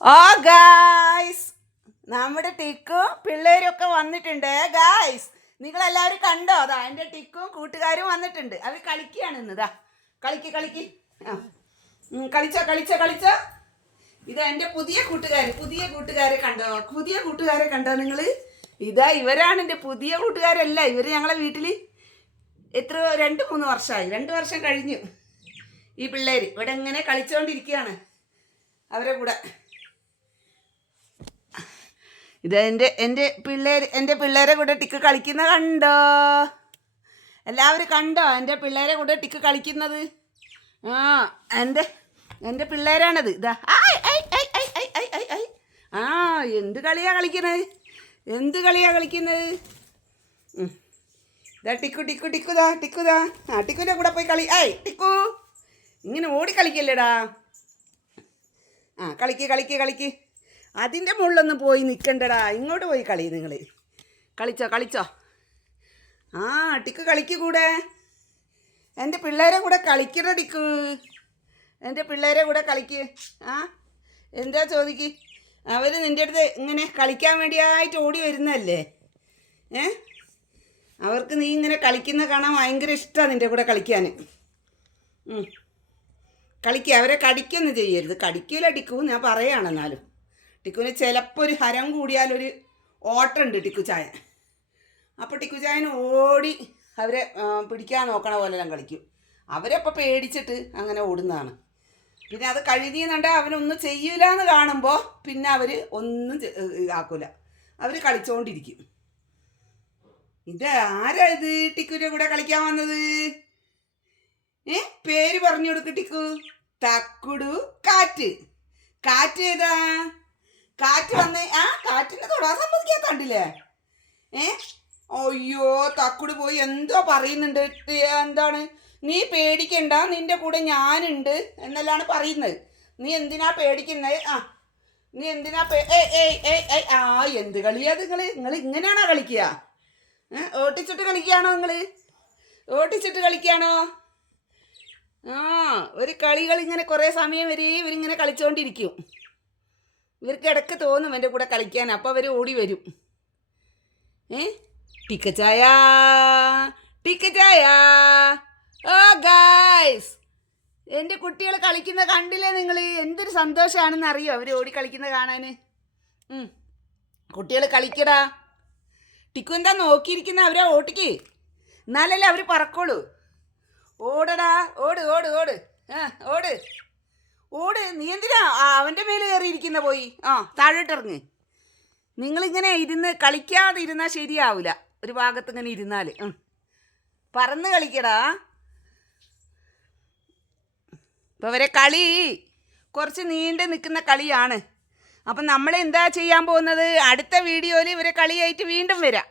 ഓ guys, നമ്മുടെ ടിക്കും പിള്ളേരൊക്കെ വന്നിട്ടുണ്ട് ഗായ്സ്. നിങ്ങളെല്ലാവരും കണ്ടോ? അതാ എൻ്റെ ടിക്കും കൂട്ടുകാരും വന്നിട്ടുണ്ട്. അവർ കളിക്കുകയാണ് ഇന്ന്. ഇതാ കളിക്ക് കളിക്ക്. ആ കളിച്ചോ കളിച്ചോ കളിച്ചോ. ഇതാ എൻ്റെ പുതിയ കൂട്ടുകാരെ കണ്ടോ നിങ്ങൾ? ഇതാ ഇവരാണ് എൻ്റെ പുതിയ കൂട്ടുകാരല്ല. ഇവർ ഞങ്ങളെ വീട്ടിൽ എത്ര 2-3 വർഷമായി. 2 വർഷം കഴിഞ്ഞു. ഈ പിള്ളേർ ഇവിടെ ഇങ്ങനെ കളിച്ചുകൊണ്ടിരിക്കുകയാണ് അവരെ കൂടെ. ഇത് എൻ്റെ പിള്ളേരെ കൂടെ ടിക്ക് കളിക്കുന്ന കണ്ടോ? എല്ലാവരും കണ്ടോ എൻ്റെ പിള്ളേരെ കൂടെ ടിക്ക് കളിക്കുന്നത്? ആ എൻ്റെ പിള്ളേരാണത്. ഇതാ ആ എന്ത് കളിയാ കളിക്കുന്നത്? ഇതാ ടിക്കുതാ ആ ടിക്കുൻ്റെ കൂടെ പോയി കളി. ടിക്കു ഇങ്ങനെ ഓടി കളിക്കല്ലേടാ. ആ കളിക്ക്. അതിൻ്റെ മുകളിലൊന്നും പോയി നിൽക്കണ്ടടാ. ഇങ്ങോട്ട് പോയി കളി. നിങ്ങൾ കളിച്ചോ. ആ ടിക്ക് കളിക്ക് കൂടെ. എൻ്റെ പിള്ളേരെ കൂടെ കളിക്കണ ടിക്ക്. എൻ്റെ പിള്ളേരെ കൂടെ കളിക്ക്. ആ എന്താ ചോദിക്ക്. അവർ നിൻ്റെ അടുത്ത് ഇങ്ങനെ കളിക്കാൻ വേണ്ടിയായിട്ട് ഓടി വരുന്നതല്ലേ? അവർക്ക് നീ ഇങ്ങനെ കളിക്കുന്ന കാണാൻ ഭയങ്കര ഇഷ്ടമാണ് നിൻ്റെ കൂടെ കളിക്കാൻ. കളിക്കുക. അവരെ കടിക്കൊന്നും ചെയ്യരുത്. കടിക്കൂല ടിക്കു, ഞാൻ പറയുകയാണ്. എന്നാലും ടിക്കുവിന് ചിലപ്പോൾ ഒരു ഹരം കൂടിയാലൊരു ഓട്ടമുണ്ട് ടിക്കു ചായ. അപ്പോൾ ടിക്കു ചായന് ഓടി അവരെ പിടിക്കാൻ നോക്കണ പോലെല്ലാം കളിക്കും. അവരപ്പോൾ പേടിച്ചിട്ട് അങ്ങനെ ഓടുന്നതാണ്. പിന്നെ അത് കഴുകിയെന്നുണ്ടെങ്കിൽ അവനൊന്നും ചെയ്യൂല എന്ന് കാണുമ്പോൾ പിന്നെ അവർ ഒന്നും ആക്കൂല. അവർ കളിച്ചുകൊണ്ടിരിക്കും. ഇത് ആരാ ഇത് ടിക്കുവിൻ്റെ കൂടെ കളിക്കാൻ വന്നത്? പേര് പറഞ്ഞു കൊടുക്ക് ടിക്കു. തക്കുടു കാറ്റ് ഏതാ? കാറ്റ് വന്നേ. കാറ്റിനെ തൊടാൻ സമ്മതിക്കാത്തണ്ടില്ലേ? അയ്യോ തക്കുട് പോയി എന്തോ പറയുന്നുണ്ട്. എന്താണ്? നീ പേടിക്കണ്ട, നിന്റെ കൂടെ ഞാനുണ്ട് എന്നെല്ലാണ് പറയുന്നത്. നീ എന്തിനാ പേടിക്കുന്നത്? നീ എന്തിനാ എന്ത് കളിയാ നിങ്ങൾ ഇങ്ങനെയാണോ കളിക്കുക? ഓട്ടിച്ചിട്ട് കളിക്കുകയാണോ? ഒരു കളികൾ ഇങ്ങനെ കുറേ സമയം വരെ ഇവരിങ്ങനെ കളിച്ചുകൊണ്ടിരിക്കും. ഇവർക്ക് ഇടയ്ക്ക് തോന്നും എൻ്റെ കൂടെ കളിക്കാൻ. അപ്പോൾ അവർ ഓടി വരും. ടിക്ക ചായ. ഓ ഗായ്സ്, എൻ്റെ കുട്ടികൾ കളിക്കുന്ന കണ്ടില്ലേ നിങ്ങൾ? എന്തൊരു സന്തോഷമാണെന്ന് അറിയോ അവർ ഓടി കളിക്കുന്ന കാണാൻ. കുട്ടികൾ കളിക്കടാ. ടിക്കു എന്താ നോക്കിയിരിക്കുന്ന? അവരെ ഓട്ടിക്ക്, എന്നാലല്ലേ അവർ പറക്കോളൂ. ഓടടാ, ഓട്. നീ എന്തിനാ അവൻ്റെ മേലെ കയറിയിരിക്കുന്ന? പോയി താഴോട്ടിറങ്ങ്. നിങ്ങളിങ്ങനെ കളിക്കാതെ ഇരുന്നാൽ ശരിയാവില്ല. ഒരു ഭാഗത്ത് ഇങ്ങനെ ഇരുന്നാൽ പറന്ന് കളിക്കടാ. ഇപ്പോൾ അവരെ കളി കുറച്ച് നീണ്ടു നിൽക്കുന്ന കളിയാണ്. അപ്പം നമ്മൾ എന്താ ചെയ്യാൻ പോകുന്നത്? അടുത്ത വീഡിയോയിൽ ഇവരെ കളിയായിട്ട് വീണ്ടും വരാം.